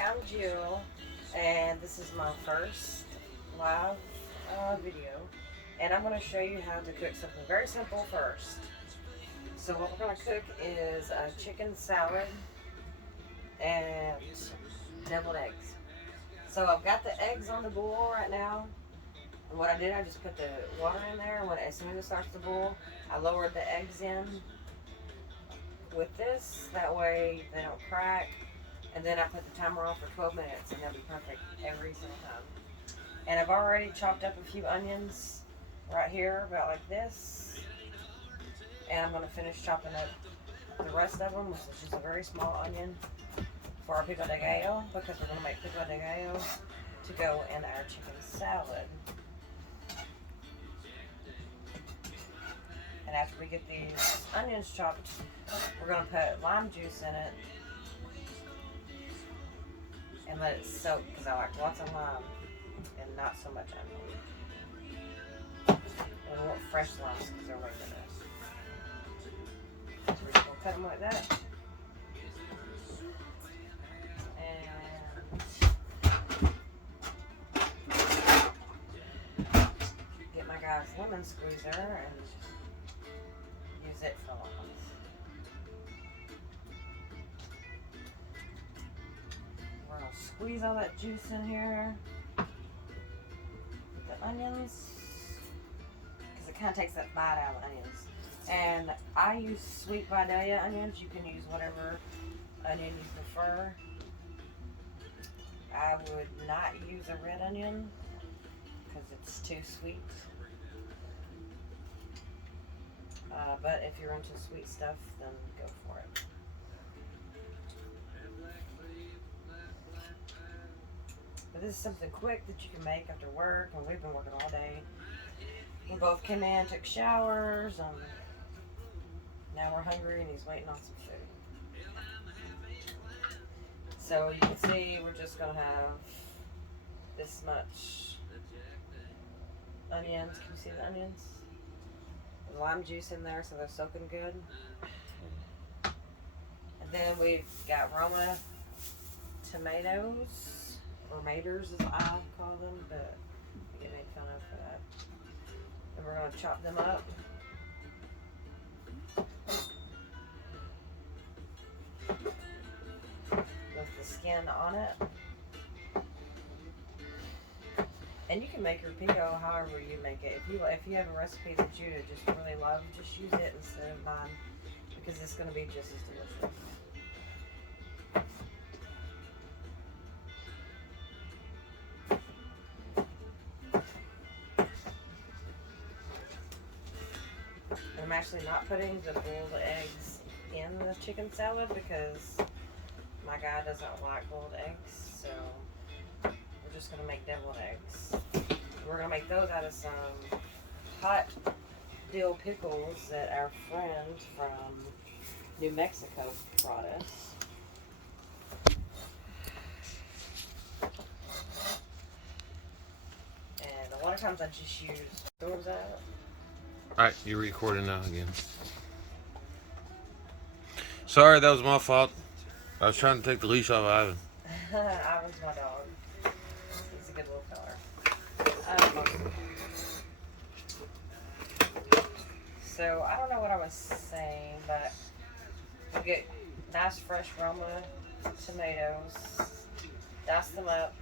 I'm Jill, and this is my first live video, and I'm going to show you how to cook something very simple first. So what we're going to cook is a chicken salad and deviled eggs. So I've got the eggs on the boil right now, and what I did, I just put the water in there, and as soon as it starts to boil, I lowered the eggs in with this, that way they don't crack. And then I put the timer on for 12 minutes, and they'll be perfect every single time. And I've already chopped up a few onions right here, about like this. And I'm going to finish chopping up the rest of them, which is just a very small onion, for our pico de gallo, because we're going to make pico de gallo to go in our chicken salad. And after we get these onions chopped, we're going to put lime juice in it and let it soak, because I like lots of lime and not so much onion. And we want fresh limes because they're way better. So we're just going to cut them like that. And get my guy's lemon squeezer and use it for limes. Squeeze all that juice in here with the onions, because it kind of takes that bite out of the onions. And I use sweet Vidalia onions. You can use whatever onion you prefer. I would not use a red onion because it's too sweet. But if you're into sweet stuff, then go for it. But this is something quick that you can make after work, and we've been working all day. We both came in, took showers, and now we're hungry, and he's waiting on some food. So you can see we're just going to have this much onions. Can you see the onions? There's lime juice in there, so they're soaking good. And then we've got Roma tomatoes. Or maters as I call them, but I get made fun of for that. And we're going to chop them up. With the skin on it. And you can make your pico however you make it. If you have a recipe that you just really love, just use it instead of mine, because it's going to be just as delicious. I'm actually not putting the boiled eggs in the chicken salad because my guy doesn't like boiled eggs, so we're just going to make deviled eggs. We're going to make those out of some hot dill pickles that our friend from New Mexico brought us. And a lot of times I just use those out. Alright, you're recording now again. Sorry, that was my fault. I was trying to take the leash off Ivan. Ivan's my dog. He's a good little feller. So, I don't know what I was saying, but we get nice fresh Roma tomatoes, dice them up,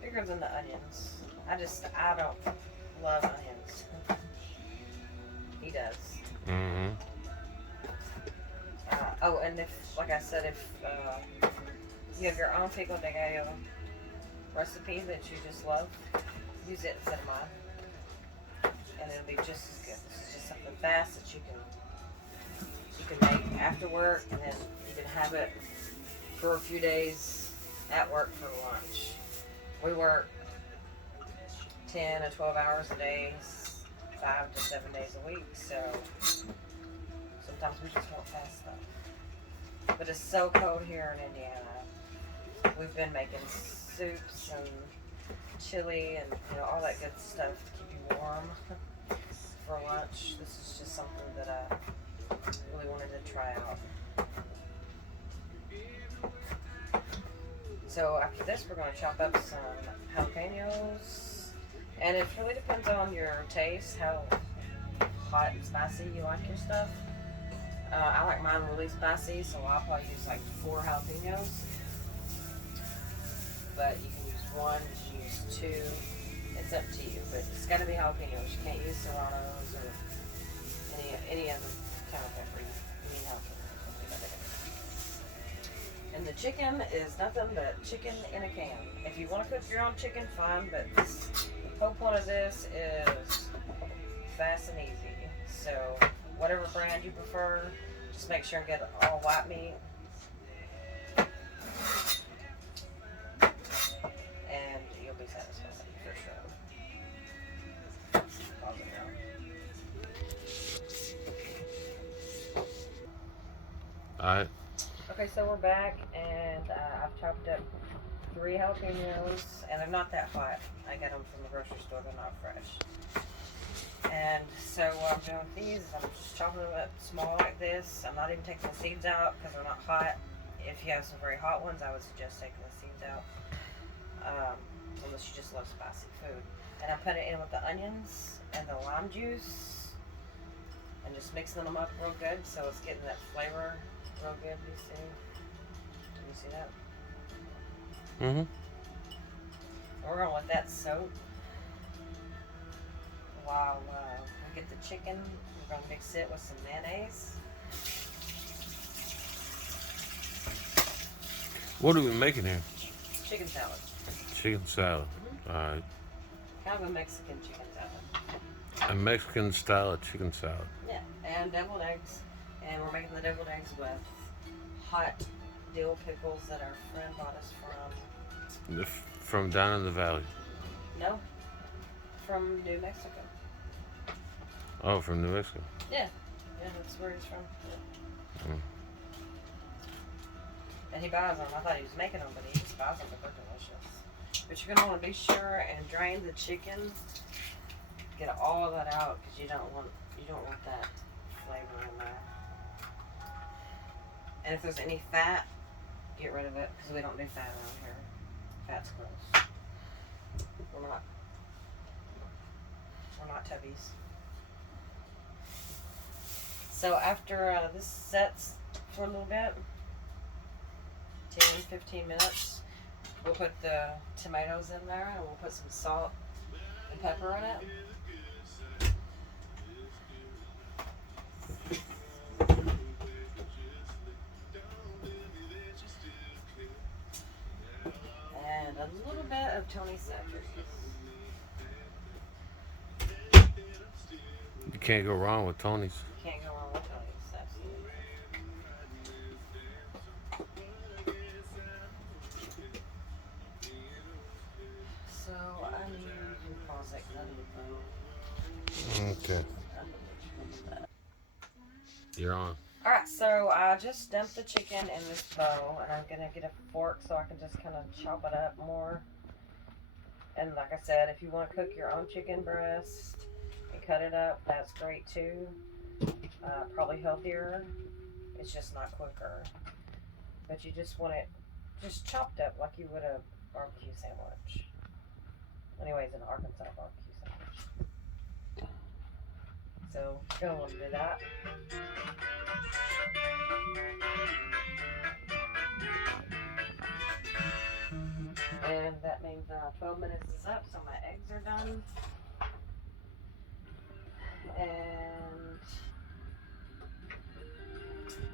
bigger than the onions. I don't love onions. He does. Mm-hmm. Oh, and if, like I said, if you have your own pico de gallo recipe that you just love, use it instead of mine, and it'll be just as good. This is just something fast that you can make after work, and then you can have it for a few days at work for lunch. We work 10 to 12 hours a day, 5 to 7 days a week, so sometimes we just want fast stuff. But it's so cold here in Indiana. We've been making soups and chili and all that good stuff to keep you warm for lunch. This is just something that I really wanted to try out. So after this, we're going to chop up some jalapenos. And it really depends on your taste, how hot and spicy you like your stuff. I like mine really spicy, so I'll probably use like 4 jalapenos. But you can use 1, you can use 2. It's up to you, but it's got to be jalapenos. You can't use serranos or any other kind of pepper. You need jalapenos. And the chicken is nothing but chicken in a can. If you want to cook your own chicken, fine, but the whole point of this is fast and easy. So whatever brand you prefer, just make sure and get all white meat. And you'll be satisfied for sure. Pause it now. Alright. Okay, so we're back, and I've chopped up 3 jalapenos, and they're not that hot. I got them from the grocery store, they're not fresh. And so what I'm doing with these is I'm just chopping them up small like this. I'm not even taking the seeds out because they're not hot. If you have some very hot ones, I would suggest taking the seeds out. Unless you just love spicy food. And I put it in with the onions and the lime juice. And just mixing them up real good so it's getting that flavor real good, you see? Can you see that? Mm-hmm. And we're going to let that soak. While we get the chicken, we're going to mix it with some mayonnaise. What are we making here? Chicken salad. Chicken salad. Mm-hmm. Alright. Kind of a Mexican chicken salad. A Mexican style chicken salad. Yeah, and deviled eggs. And we're making the deviled eggs with hot dill pickles that our friend bought us from. From down in the valley. No, from New Mexico. Oh, from New Mexico. Yeah, that's where he's from. Yeah. Mm. And he buys them. I thought he was making them, but he just buys them, but they're delicious. But you're gonna want to be sure and drain the chicken, get all of that out, because you don't want that flavor in there. And if there's any fat, get rid of it, because we don't do fat around here. Fat's gross. We're not tubbies. So after this sets for a little bit, 10-15 minutes, we'll put the tomatoes in there and we'll put some salt and pepper in it. And a little bit of Tony Satcher. You can't go wrong with Tony's. Can't go wrong with Tony's, absolutely. So I need to pause it because I need to Okay. You're on. Alright, so I just dumped the chicken in this bowl, and I'm going to get a fork so I can just kind of chop it up more. And like I said, if you want to cook your own chicken breast and cut it up, that's great too. Probably healthier. It's just not quicker. But you just want it just chopped up like you would a barbecue sandwich. Anyways, an Arkansas barbecue sandwich. So, you're going to want to do that. And that means 12 minutes is up, so my eggs are done. And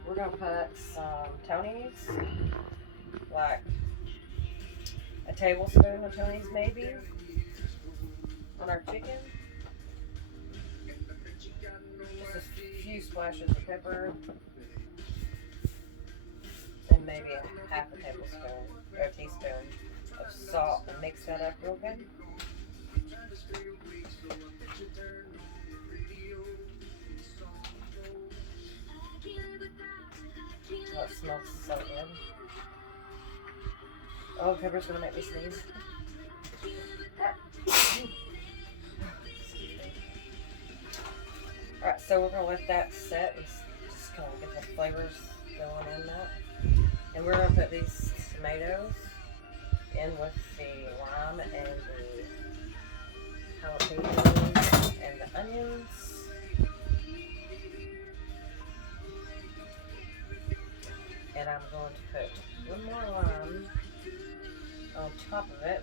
we're going to put some Tony's, like a tablespoon of Tony's maybe, on our chicken. Just a few splashes of pepper. And maybe a half a tablespoon or a teaspoon of salt, and mix that up real good. Oh, it smells so good. Oh, pepper's gonna make me sneeze. Alright, so we're gonna let that set. Just kind of get the flavors going in that. And we're gonna put these tomatoes in with the lime and the jalapenos and the onions. And I'm going to put one more lime on top of it.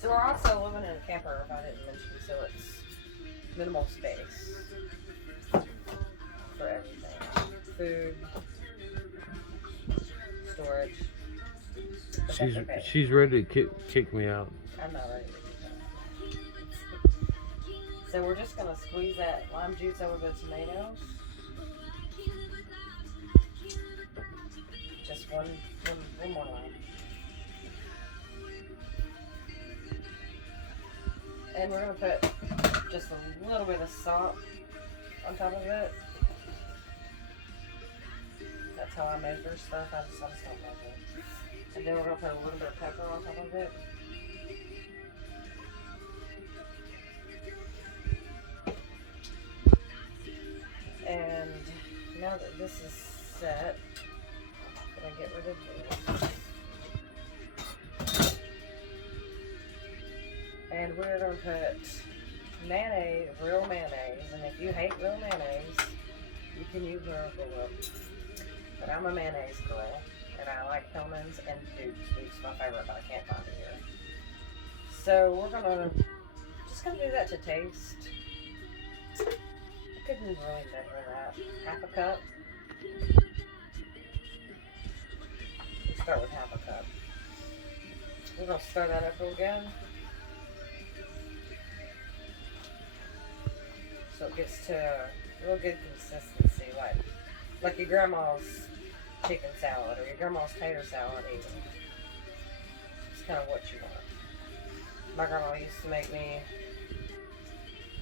So we're also living in a camper, if I didn't mention, so it's minimal space for everything. Food, storage. But she's ready to kick me out. I'm not ready to do that. So we're just gonna squeeze that lime juice over the tomatoes. Just one more lime. And we're gonna put just a little bit of salt on top of it. That's how I measure stuff. I just don't measure. And then we're gonna put a little bit of pepper on top of it. And now that this is set, I'm gonna get rid of this. And we're going to put mayonnaise, real mayonnaise. And if you hate real mayonnaise, you can use Miracle Whip. But I'm a mayonnaise girl. And I like Hellman's and Duke's. Duke's my favorite, but I can't find it here. So we're just going to do that to taste. I couldn't really measure that. Half a cup. We'll start with half a cup. We're going to stir that up real good. So it gets to a real good consistency, like your grandma's chicken salad or your grandma's tater salad even. It's kind of what you want. My grandma used to make me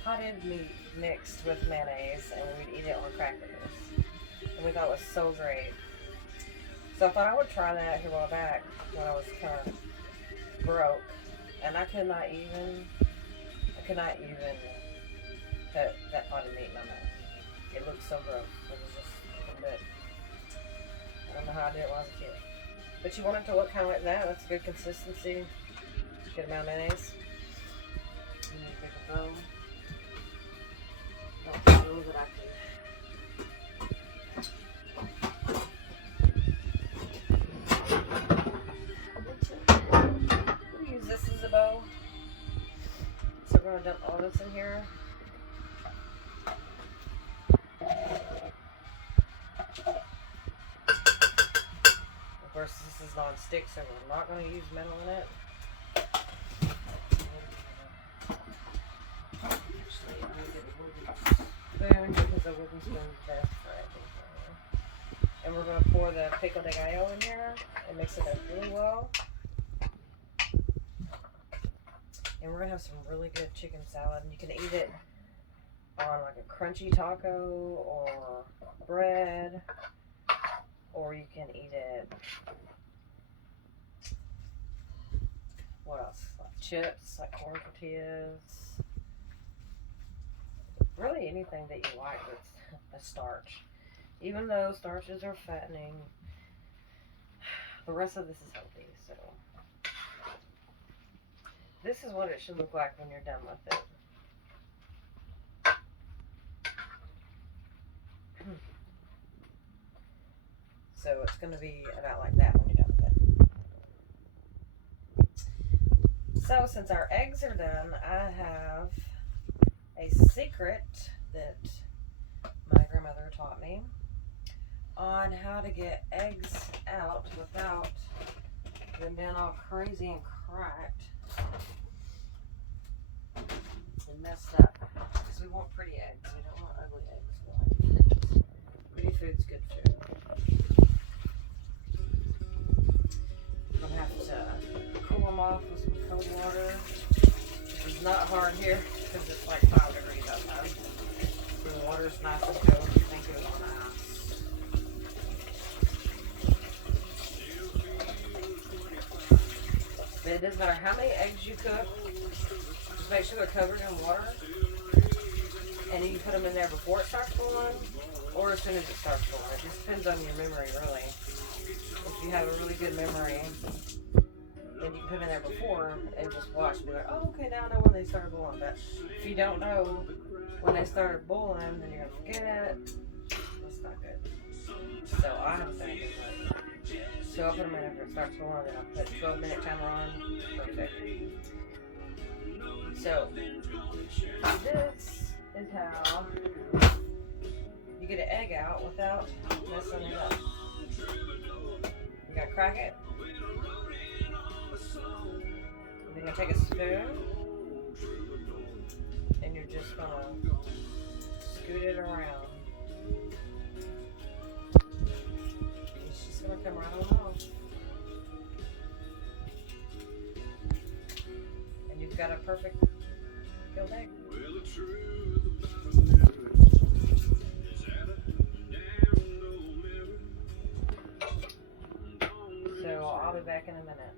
potted meat mixed with mayonnaise, and we'd eat it on crackers. And we thought it was so great. So I thought I would try that here a while back when I was kind of broke, and I could not even put that potted meat in my mouth. It looked so gross. It was just good. I don't know how I did it when I was a kid. But you want it to look kind of like that. That's a good consistency. Good amount of mayonnaise. You need a bigger bowl. Not so that I can. We'll use this as a bowl. So we're going to dump all this in here. Of course, this is non-stick, so we're not going to use metal in it. Actually, I'm going to get a wooden spoon because a wooden spoon is best for everything. And we're going to pour the pico de gallo in here and mix it up really well. And we're going to have some really good chicken salad. And you can eat it on like a crunchy taco or bread, or you can eat it, what else, like chips, like corn tortillas, really anything that you like with a starch. Even though starches are fattening, the rest of this is healthy. So this is what it should look like when you're done with it. So it's going to be about like that when you're done with it. So since our eggs are done, I have a secret that my grandmother taught me on how to get eggs out without them being all crazy and cracked and messed up. Because we want pretty eggs. We don't want ugly eggs. We like pretty food's good food. I'm gonna have to cool them off with some cold water. This is not hard here because it's like 5 degrees outside. The water's nice and cold. You think it was on ice. But it doesn't matter how many eggs you cook. Just make sure they're covered in water. And you put them in there before it starts boiling or as soon as it starts boiling. It just depends on your memory, really. If you have a really good memory, then you can put them in there before and just watch and be like, oh, okay, now I know when they started boiling. But if you don't know when they started boiling, then you're going to forget it. That's not good. So I haven't done it. So I'll put them in after it starts boiling, and I'll put 12-minute timer on. Perfect. So this is how you get an egg out without messing it up. You gotta crack it. And then you're gonna take a spoon and you're just gonna scoot it around. It's just gonna come right on off. And you've got a perfect killed egg. So I'll be back in a minute.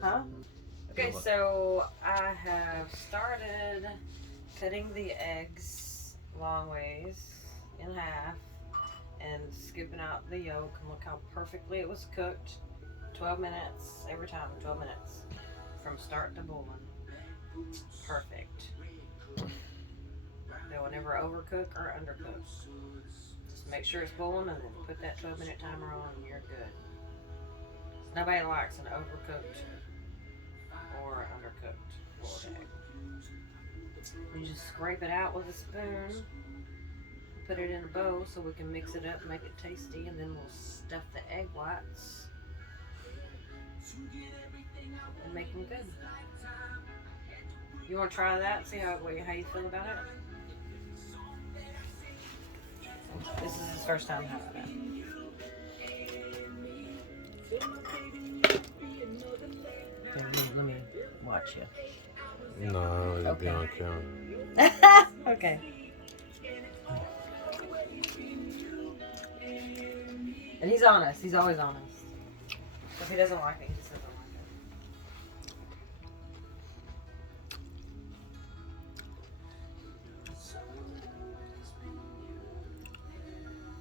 Huh? Okay, so I have started cutting the eggs long ways in half and scooping out the yolk, and look how perfectly it was cooked. 12 minutes every time, 12 minutes from start to boiling. Perfect. They will never overcook or undercook. Just make sure it's boiling and then put that 12-minute timer on and you're good. Nobody likes an overcooked or undercooked boiled egg. You just scrape it out with a spoon, put it in a bowl so we can mix it up and make it tasty, and then we'll stuff the egg whites and make them good. You want to try that? See how you feel about it? This is his first time having it. Okay, let me watch you. No, it'll Okay. be on camera. Okay. And he's honest. He's always honest. If he doesn't like it, he just doesn't like it.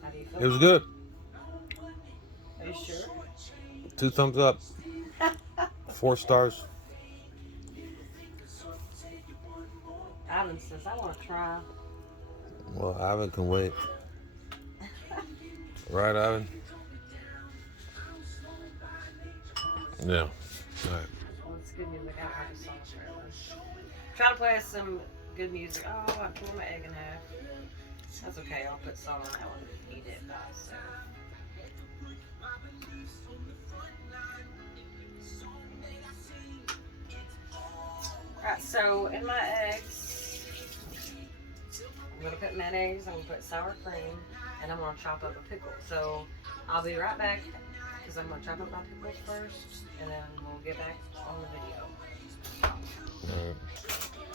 How do you feel? It was good. Are you sure? 2 thumbs up. 4 stars. Ivan says, I want to try. Well, Ivan can wait. Right, Ivan? Yeah. All right. Well, it's good music. I don't have a song forever. Try to play some good music. Oh, I tore my egg in half. That's okay. I'll put salt on that one and eat it by itself. Alright, so in my eggs, I'm going to put mayonnaise, I'm going to put sour cream, and I'm going to chop up a pickle. So I'll be right back because I'm going to chop up my pickles first, and then we'll get back on the video. All right.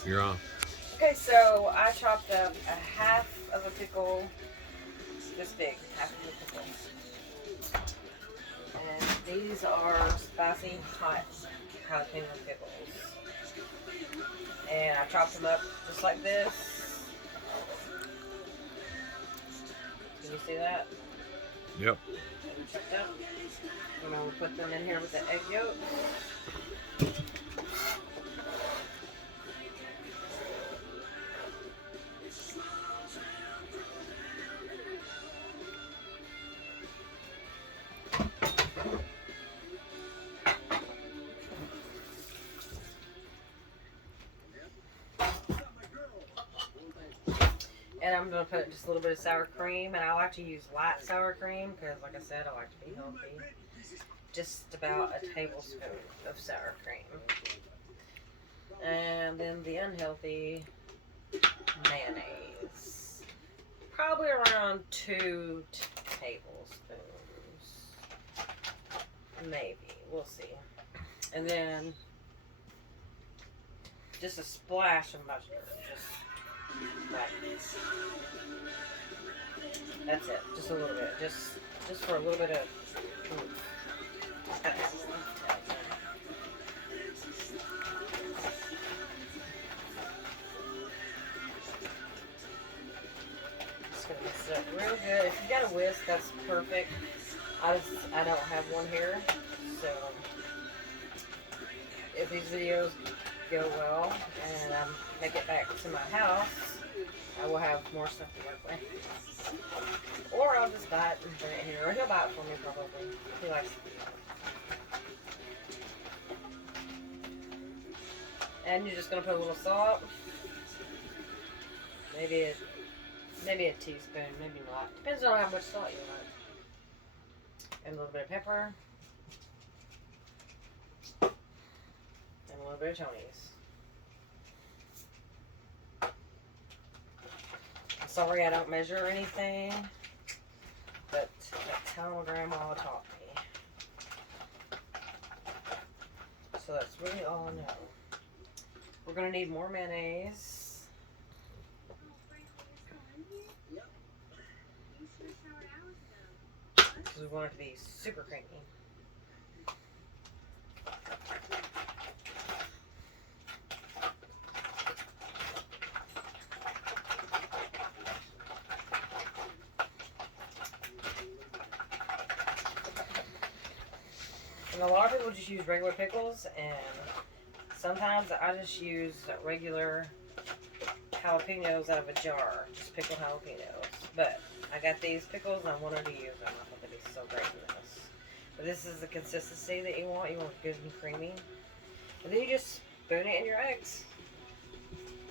You're on. Okay, so I chopped up a half of a pickle, this big, half of a pickle. And these are spicy hot jalapeno pickles. And I chopped them up just like this. Can you see that? Yep. Chopped up. And then we'll put them in here with the egg yolk. And I'm going to put just a little bit of sour cream. And I like to use light sour cream because, like I said, I like to be healthy. Just about a tablespoon of sour cream. And then the unhealthy mayonnaise. Probably around 2 tablespoons. Maybe. We'll see. And then just a splash of mustard. That's it. Just a little bit. Just for a little bit of oomph. this, that's perfect. I don't have one here, so if these videos go well and I make it back to my house, I will have more stuff to work with. Or I'll just buy it and bring it here. Or he'll buy it for me probably. He likes it. And you're just going to put a little salt. Maybe a teaspoon, maybe not. Depends on how much salt you like. And a little bit of pepper. And a little bit of Tony's. Sorry I don't measure anything, but that's how Grandma taught me. So that's really all I know. We're going to need more mayonnaise. Because we want it to be super creamy. And a lot of people just use regular pickles, and sometimes I just use regular jalapenos out of a jar, just pickled jalapenos. But I got these pickles and I wanted to use them. I thought they'd be so great in this. But this is the consistency that you want. You want it good and creamy. And then you just spoon it in your eggs.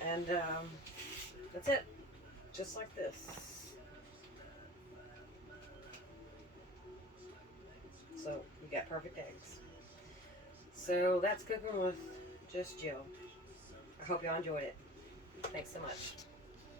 And that's it. Just like this. So you got perfect eggs. So that's cooking with just Jill. I hope y'all enjoyed it. Thanks so much.